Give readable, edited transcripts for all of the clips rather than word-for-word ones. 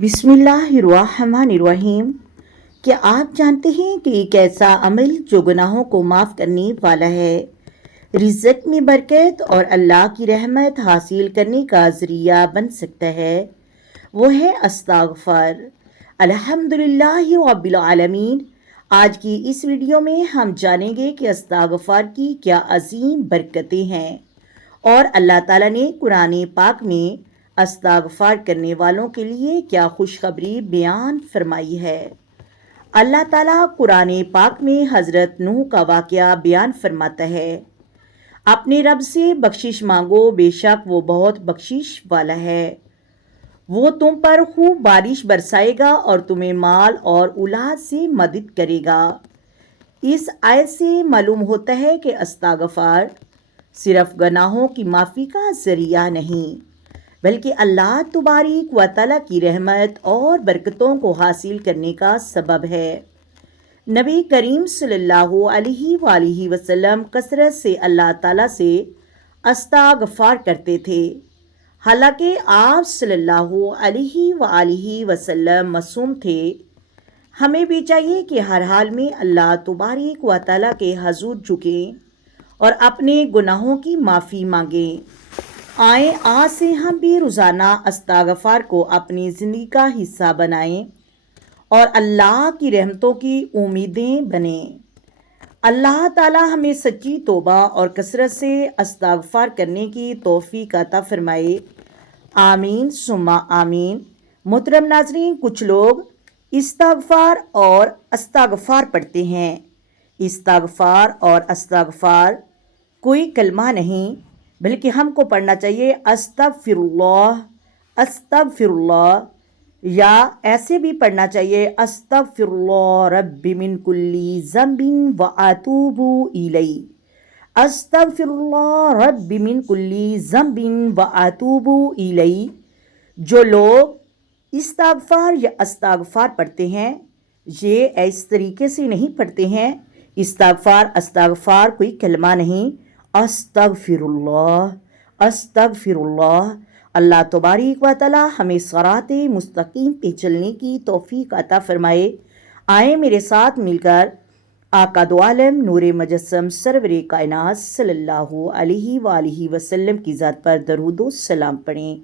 बिस्मिल्लाहिर्रहमानिर्रहीम। क्या आप जानते हैं कि एक ऐसा अमल जो गुनाहों को माफ़ करने वाला है, रिज़्क़ में बरकत और अल्लाह की रहमत हासिल करने का ज़रिया बन सकता है? वो है इस्तिग़फ़ार। अल्हम्दुलिल्लाहि रब्बिल आलमीन। आज की इस वीडियो में हम जानेंगे कि इस्तिग़फ़ार की क्या अजीम बरकतें हैं और अल्लाह ताला ने कुरान पाक में इस्तिग़फ़ार करने वालों के लिए क्या खुशखबरी बयान फरमाई है। अल्लाह ताला कुरान पाक में हज़रत नूह का वाक़या बयान फरमाता है, अपने रब से बख्शिश मांगो, बेशक वो बहुत बख्शिश वाला है। वो तुम पर खूब बारिश बरसाएगा और तुम्हें माल और औलाद से मदद करेगा। इस आयत से मालूम होता है कि इस्तिग़फ़ार सिर्फ गुनाहों की माफ़ी का ज़रिया नहीं, बल्कि अल्लाह तबारक व तआला की रहमत और बरकतों को हासिल करने का सबब है। नबी करीम सल्लल्लाहु अलैहि वसल्लम कसरत से अल्लाह ताला से इस्तिग़फ़ार करते थे। हालांकि आप सल्लल्लाहु अलैहि वसल्लम मासूम थे। हमें भी चाहिए कि हर हाल में अल्लाह तबारक व तआला के हजूर झुकें और अपने गुनाहों की माफ़ी मांगें। आए आज से हम भी रोज़ाना इस्तिग़फ़ार को अपनी ज़िंदगी का हिस्सा बनाएं और अल्लाह की रहमतों की उम्मीदें बनें। अल्लाह ताला हमें सच्ची तौबा और कसरत से इस्तिग़फ़ार करने की तौफ़ीक़ अता फ़रमाए। आमीन सुम्मा आमीन। मोहतरम नाज़रीन, कुछ लोग इस्तिग़फ़ार और इस्तिग़फ़ार पढ़ते हैं। इस्तिग़फ़ार और इस्तिग़फ़ार कोई कलमा नहीं, बल्कि हमको पढ़ना चाहिए अस्तग़फ़िरुल्लाह, अस्तग़फ़िरुल्लाह, या ऐसे भी पढ़ना चाहिए अस्तग़फ़िरुल्लाह रब्बी मिन कुल्ली ज़ंबिन व अतूबु इलैहि, अस्तग़फ़िरुल्लाह रब्बी मिन कुल्ली ज़ंबिन व अतूबु इलैहि। जो लोग इस्तिग़फ़ार या इस्तिग़फ़ार पढ़ते हैं, ये इस तरीके से नहीं पढ़ते हैं। इस्तिग़फ़ार कोई कलमा नहीं, अस्तग़फ़िरुल्लाह, अस्तग़फ़िरुल्लाह। अल्लाह तबारक व तआला हमें सिरात मुस्तकीम पे चलने की तौफ़ीक़ अता फ़रमाए। आए मेरे साथ मिलकर आका दो आलम नूरे मुजस्सम सरवरे कायनात सल्लल्लाहु अलैहि वसल्लम की ज़ात पर दरूद व सलाम पढ़ें।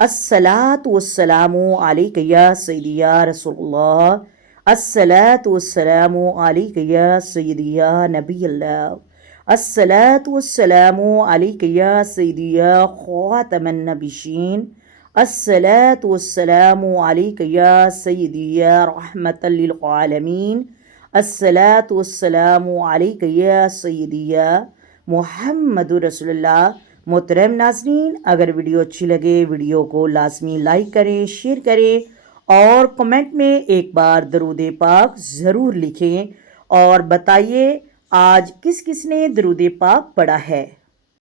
अस्सलातु वस्सलामु अलैका या सय्यदी या रसूलल्लाह, अस्सलातु वस्सलामु अलैका या सय्यदी या नबी अल्लाह, अस्सलातु वस्सलामु अलैका या सय्यदी या ख़ातमन नबिय्यीन, अस्सलातु वस्सलामु अलैका या सय्यदी या रहमतल लिल आलमीन, अस्सलातु वस्सलामु अलैका या सय्यदी या मुहम्मदुर रसूलुल्लाह। मोहतरम नाज़रीन, अगर वीडियो अच्छी लगे वीडियो को लाजमी लाइक करें, शेयर करें और कमेंट में एक बार दरूद पाक ज़रूर लिखें और बताइए आज किस किस ने दरूद पाक पढ़ा है।